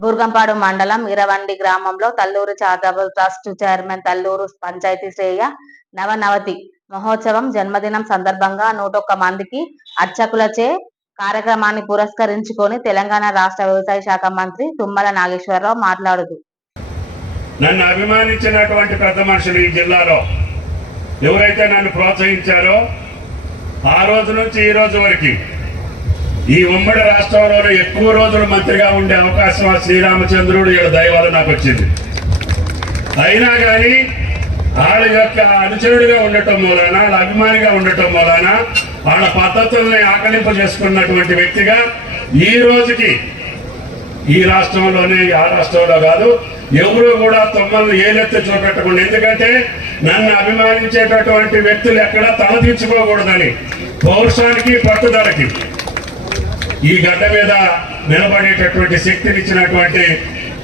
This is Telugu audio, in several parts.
బూర్గంపాడు మండలం ఇరవండి గ్రామంలో Talluru charitable trust chairman Talluru పంచాయతీ శ్రేయ నవనవతి మహోత్సవం జన్మదినం సందర్భంగా 101 మందికి అర్చకులచే కార్యక్రమాన్ని పురస్కరించుకొని తెలంగాణ రాష్ట్ర వ్యవసాయ శాఖ మంత్రి తుమ్మల నాగేశ్వరరావు మాట్లాడుతూ, నన్ను అభిమానించినటువంటి పెద్ద మనుషులు ఈ జిల్లాలో ఎవరైతే నన్ను ప్రోత్సహించారో ఆ రోజు నుంచి ఈ రోజు వరకు ఈ ఉమ్మడి రాష్ట్రంలోనే ఎక్కువ రోజులు మంత్రిగా ఉండే అవకాశం ఆ శ్రీరామచంద్రుడు వీళ్ళ దయ వల్ల నాకు వచ్చింది. అయినా కానీ వాళ్ళ యొక్క అనుచరుడిగా ఉండటం మూలాన, వాళ్ళ అభిమానిగా ఉండటం మూలాన, వాళ్ళ పద్ధతుల్ని ఆకలింప చేసుకున్నటువంటి వ్యక్తిగా ఈ రోజుకి ఈ రాష్ట్రంలోనే ఆ రాష్ట్రంలో కాదు ఎవరు కూడా తొమ్మల్ని ఏలెత్తి చూపెట్టకుండా, ఎందుకంటే నన్ను అభిమానించేటటువంటి వ్యక్తులు ఎక్కడా తలదించుకోకూడదని పౌరుషానికి పట్టుదలకి ఈ గడ్డ మీద నిలబడేటటువంటి శక్తినిచ్చినటువంటి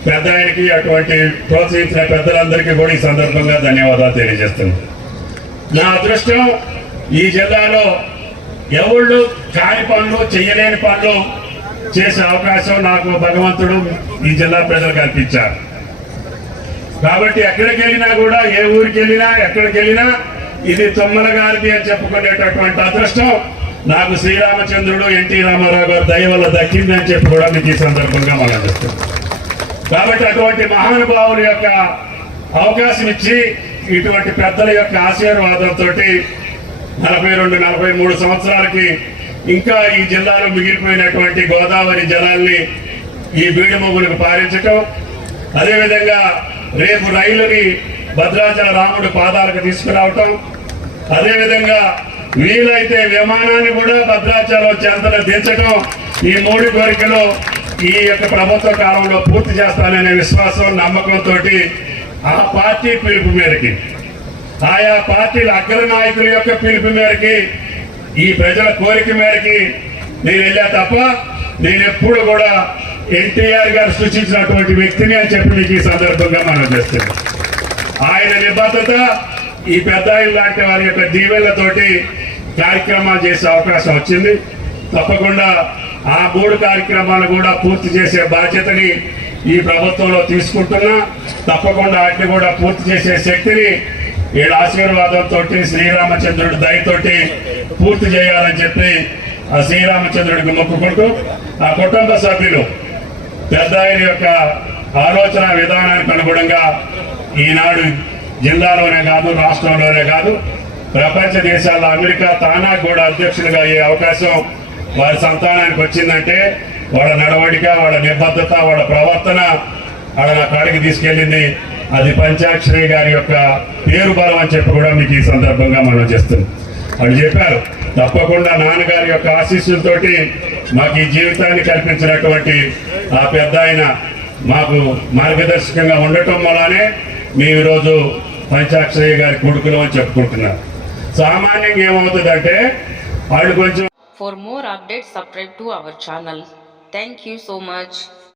పెద్ద ఆయనకి, అటువంటి ప్రోత్సహించిన పెద్దలందరికీ కూడా ఈ సందర్భంగా ధన్యవాదాలు తెలియజేస్తున్నాను. నా అదృష్టం ఈ జిల్లాలో ఎవళ్ళు కాని పనులు చేయలేని పనులు చేసే అవకాశం నాకు భగవంతుడు ఈ జిల్లా ప్రజలు కల్పించారు. కాబట్టి ఎక్కడికి వెళ్ళినా కూడా, ఏ ఊరికి వెళ్ళినా ఎక్కడికి వెళ్ళినా ఇది తుమ్మల గారిది అని చెప్పుకునేటటువంటి అదృష్టం నాకు శ్రీరామచంద్రుడు ఎన్టీ రామారావు గారు దయ వల్ల దక్కిందని చెప్పి కూడా మీకు ఈ సందర్భంగా మనం చేస్తాం. కాబట్టి అటువంటి మహానుభావుల యొక్క అవకాశం ఇచ్చి ఇటువంటి పెద్దల యొక్క ఆశీర్వాదంతో 42-43 సంవత్సరాలకి ఇంకా ఈ జిల్లాలో మిగిలిపోయినటువంటి గోదావరి జలాల్ని ఈ బీడుమొగులకు పారించటం, అదేవిధంగా రేపు రైలుని భద్రాచల రాముడు పాదాలకు తీసుకురావటం, అదేవిధంగా వీలైతే విమానాన్ని కూడా భద్రాచలం చెంతన దించడం, ఈ 3 కోరికలు ఈ యొక్క ప్రభుత్వ కాలంలో పూర్తి చేస్తాననే విశ్వాసం, నమ్మకంతో ఆ పార్టీ పిలుపు మేరకి, ఆయా పార్టీల అగ్రనాయకుల యొక్క పిలుపు మేరకి, ఈ ప్రజల కోరిక మేరకి నేను వెళ్ళా తప్ప నేను ఎప్పుడు కూడా ఎన్టీఆర్ గారు సూచించినటువంటి వ్యక్తిని అని చెప్పి మీకు ఈ సందర్భంగా మనం చేస్తున్నాం. ఆయన నిబద్ధత, ఈ పెద్ద లాంటి వారి యొక్క దీవెళ్లతోటి కార్యక్రమాలు చేసే అవకాశం వచ్చింది. తప్పకుండా ఆ 3 కార్యక్రమాలు కూడా పూర్తి చేసే బాధ్యతని ఈ ప్రభుత్వంలో తీసుకుంటున్నా. తప్పకుండా వాటిని కూడా పూర్తి చేసే శక్తిని వీళ్ళ ఆశీర్వాదంతో శ్రీరామచంద్రుడి దయతోటి పూర్తి చేయాలని చెప్పి ఆ శ్రీరామచంద్రుడికి మొక్కుకుంటూ, ఆ కుటుంబ సభ్యులు పెద్ద ఆయన యొక్క ఆలోచన విధానానికి అనుగుణంగా ఈనాడు జిల్లాలోనే కాదు, రాష్ట్రంలోనే కాదు, ప్రపంచ దేశాల్లో అమెరికా తానా కూడా అధ్యక్షులుగా అయ్యే అవకాశం వారి సంతానానికి వచ్చిందంటే వాళ్ళ నడవడిక, వాళ్ళ నిబద్ధత, వాళ్ళ ప్రవర్తన వాళ్ళ నా కాడికి తీసుకెళ్ళింది. అది పంచాక్షరి గారి యొక్క పేరు బలం అని చెప్పి కూడా మీకు ఈ సందర్భంగా మనం చేస్తున్నాం. వాళ్ళు చెప్పారు, తప్పకుండా నాన్నగారి యొక్క ఆశీస్సులతోటి మాకు ఈ జీవితాన్ని కల్పించినటువంటి ఆ పెద్ద ఆయన మాకు మార్గదర్శకంగా ఉండటం వల్లనే మేము ఈరోజు పంచాక్షరి గారి కొడుకులు అని చెప్పుకుంటున్నారు. సామాన్యంగా ఏమవుతుందంటే వాళ్ళు కొంచెం. For more updates, subscribe to our channel. Thank you so much.